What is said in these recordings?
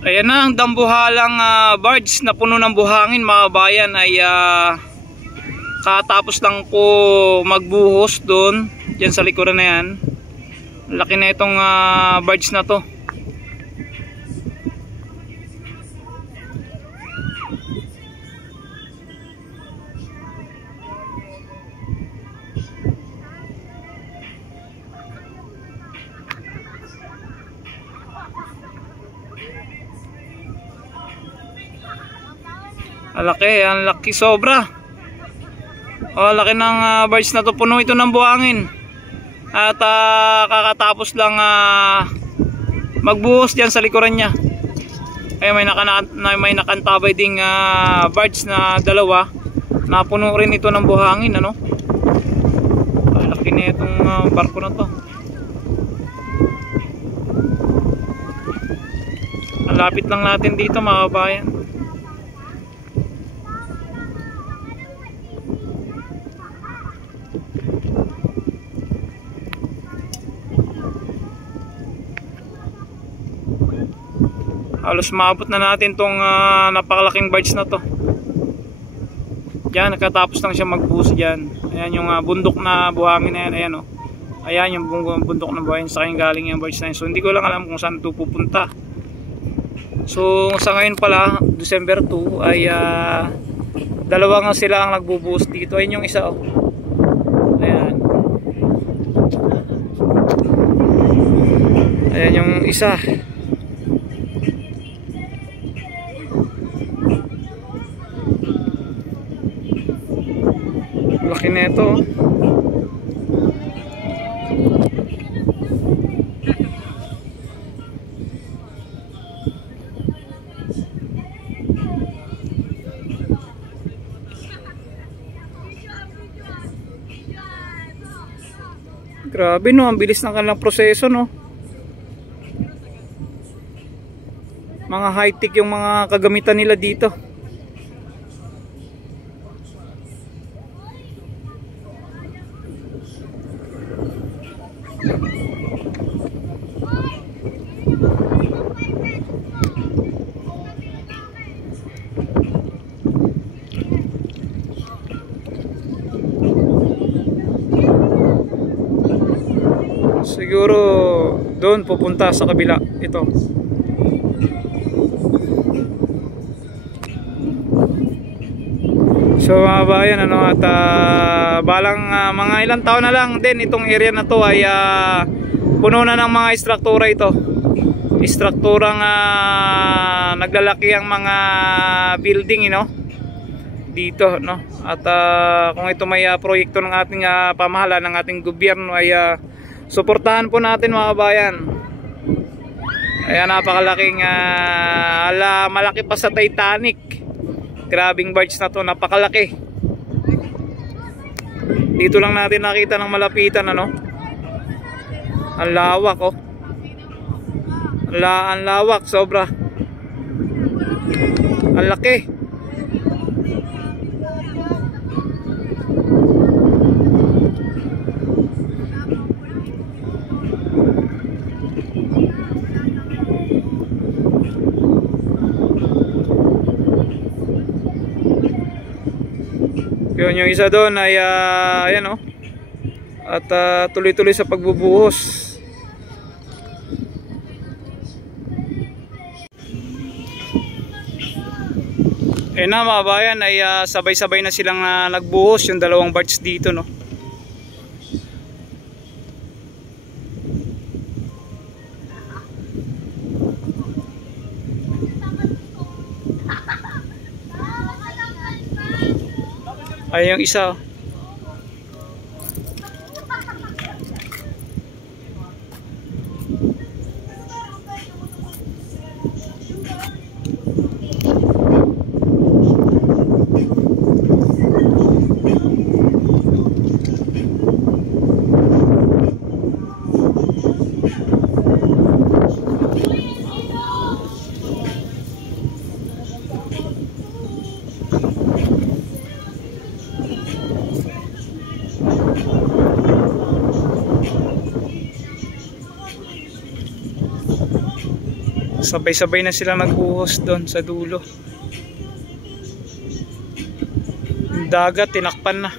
Ayan na ang dambuhalang barge na puno ng buhangin mga kabayan ay katapos lang po magbuhos doon dyan sa likuran na yan. Laki na itong barge na to. Ang laki sobra. Laki ng barge na to, puno ito ng buhangin. At kakatapos lang magbuhos diyan sa likuran niya. Ay may nakantabay ding barge na dalawa na puno rin ito ng buhangin, ano? Laki na itong barko na to. Malapit lang natin dito mga kabayan. Halos maabot na natin tong napakalaking barge na to. Diyan, nakatapos lang siya magbuhos dyan. Ayan yung bundok na buhangin na yan. Ayan, oh. Ayan yung bundok na buhangin sa kanyang galing yung barge na yan. So hindi ko lang alam kung saan ito pupunta. So sa ngayon pala, December 2 ay dalawa nga sila ang nagbubuhos dito. Ayan yung isa, oh. Ayan. Ayan yung isa. Laki na ito. Grabe no, ang bilis ng kanilang proseso no. Mga high-tech yung mga kagamitan nila dito. Siguro doon pupunta sa kabila ito. So mga bayan, ano, at balang mga ilang taon na lang din itong area na to ay puno na ng mga istruktura ito. Istrukturang naglalaki ang mga building, you know, dito, no. At kung ito may proyekto ng ating pamahalaan ng ating gobyerno ay suportahan po natin mga kabayan. Ayan, napakalaking malaki pa sa Titanic. Grabing barge na to, napakalaki. Dito lang natin nakita ng malapitan, ano. Ang lawak, oh. Ang lawak, sobra. Ang laki. Yun, yung isa doon ay ayan, oh. At tuloy-tuloy sa pagbubuhos. Na mga bayan ay sabay-sabay na silang nagbuhos yung dalawang barge dito, no. Ay yung isa, oh. sabay-sabay na sila nagbuhos doon sa dulo. Yung dagat tinakpan na.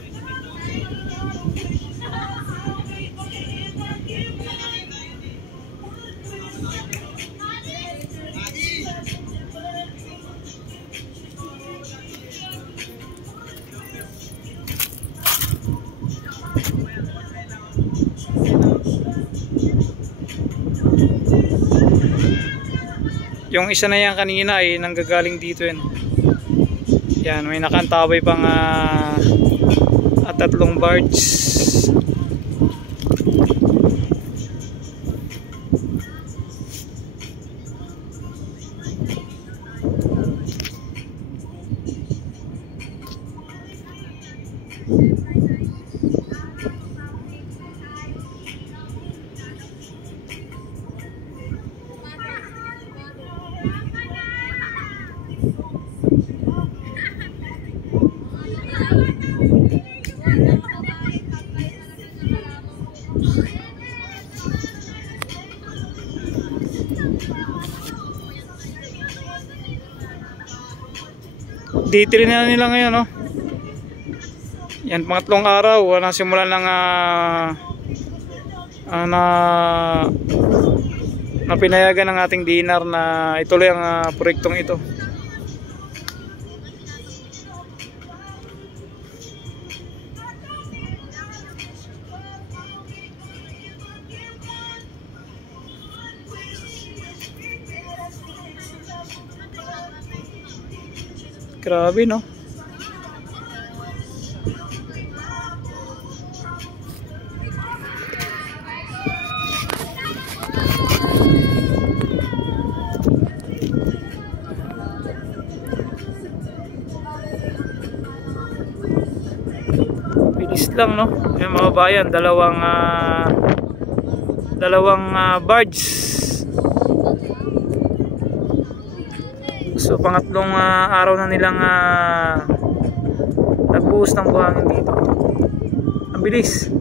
Yung isa na yan kanina ay nanggagaling dito yan. Yan, may nakantabay pang 3 barge. Detail na nila ngayon, no? Yan, pangatlong araw nasimulan lang na pinayagan ng ating DNR na ituloy ang proyektong ito. Grabe, no? Bilis lang, no? Yung mga bayan, dalawang barge. So pangatlong araw na nilang nagbuhos ng buhangin dito. Ang bilis.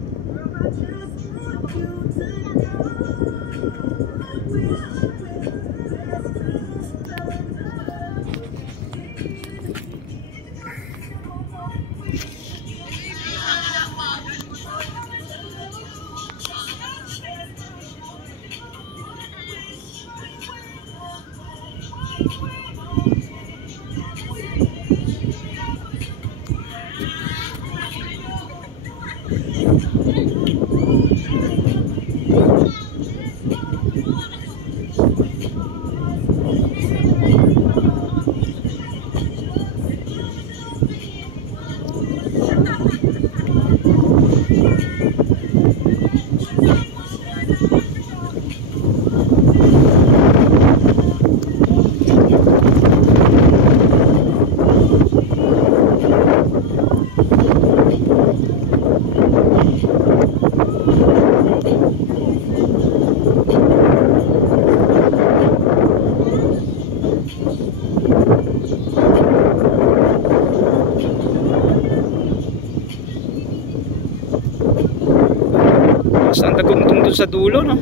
Saan tagundong dun sa dulo, no?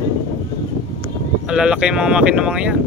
Alalaki yung mga makina mga yan.